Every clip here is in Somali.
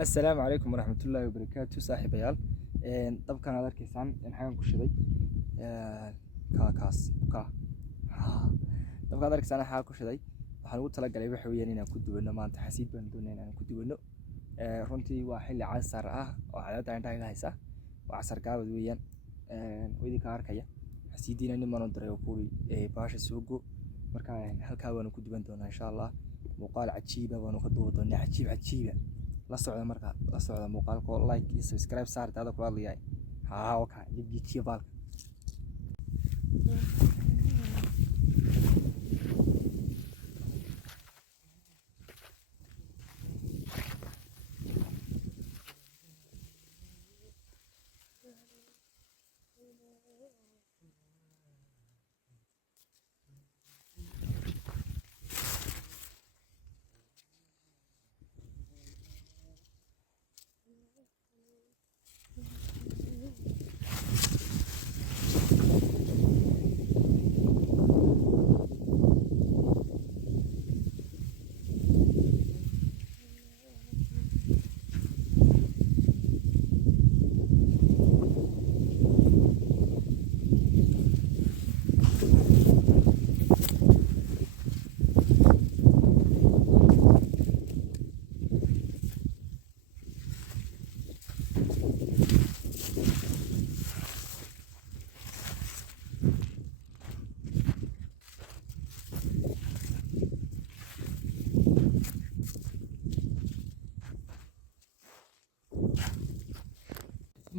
السلام عليكم ورحمة الله وبركاته صاحبيال. طبعا هذا الكيسان حاجة كشدي كاس كا طبعا هذا الكيسان حاجة كشدي waxaan ugu talagalay waxa weeyaan inaan ku duwano maanta xasiid baan doonaynaa inaan ku duwano runtii waa xilli casar ah oo xaaladda inta haysa waa casar gaabad weeyaan wadi ka arkaya xasiidiina niman oo dareeyo kuwi baasha suugo marka halkaa waan ku duwan doonaa insha Allah muuqaal cajiib ah waan ka duuban doonaa cajiib la socda marka la socda muuqaalka like iyo subscribe saar taada ku hadlayay okay jijiyo bal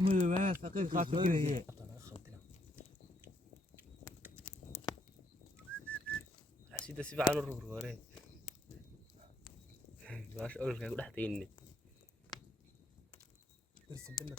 ما ثقيل خاطر كده حسيت سيف عن الرورين باش اقول لك تحتيني ترسم لنا